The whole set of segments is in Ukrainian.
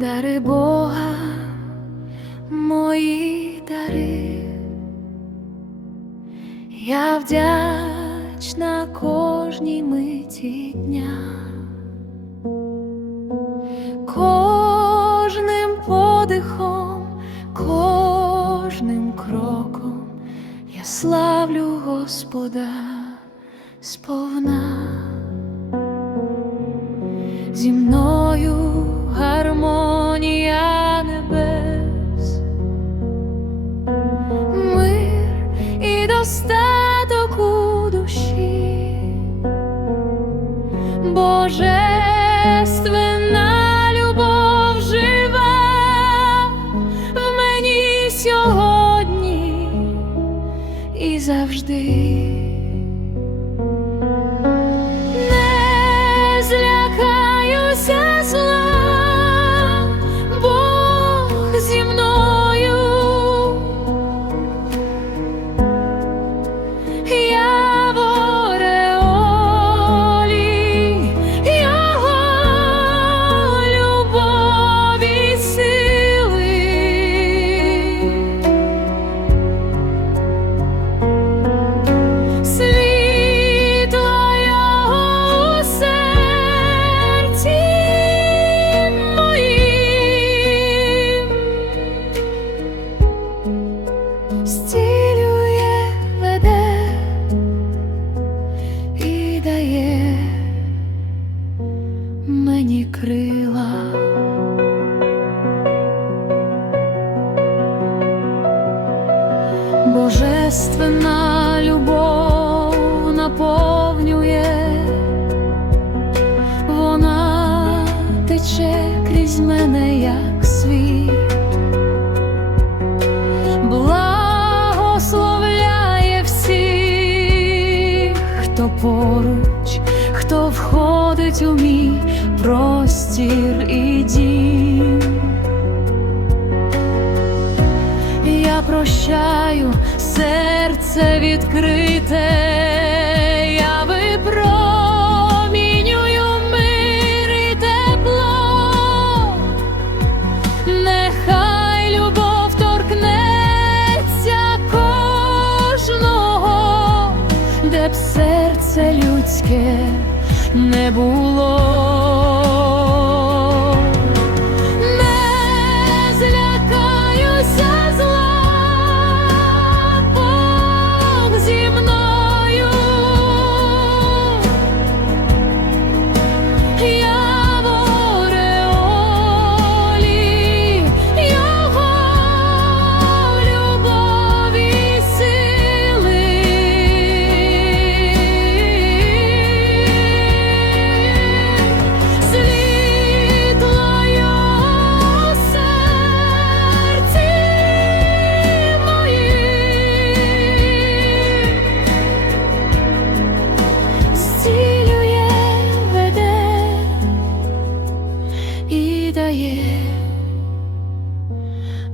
дари Бога, мої дари, я вдячна кожній миті дня, кожним подихом, кожним кроком я славлю Господа сповна. Зі мною завжди. Божественна любов наповнює, вона тече крізь мене, як світ, благословляє всіх, хто поруч, хто входить у мій простір і дім. Прощаю серце відкрите, я випромінюю тепло, нехай любов торкнеться кожного, де б серце людське не було. І дає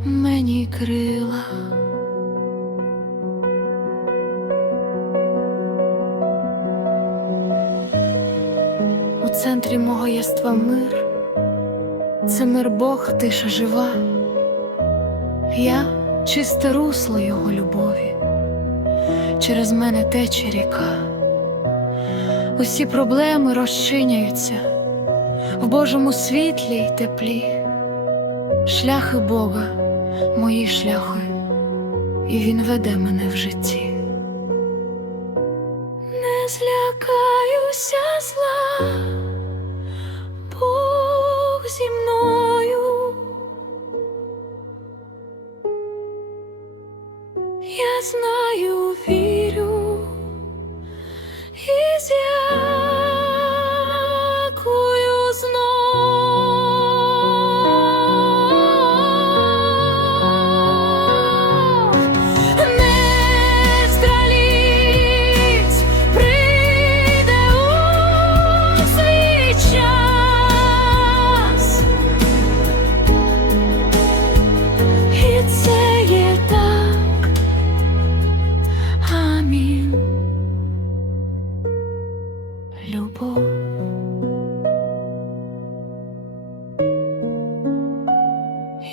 мені крила. У центрі мого єства мир, це мир Бог, тиша жива. Я чисте русло Його любові, через мене тече ріка. Усі проблеми розчиняються в Божому світлі й теплі. Шляхи Бога, мої шляхи, і Він веде мене в житті. Не злякаюся зла, Бог зі мною. Я знаю, вірю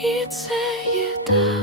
і це є так.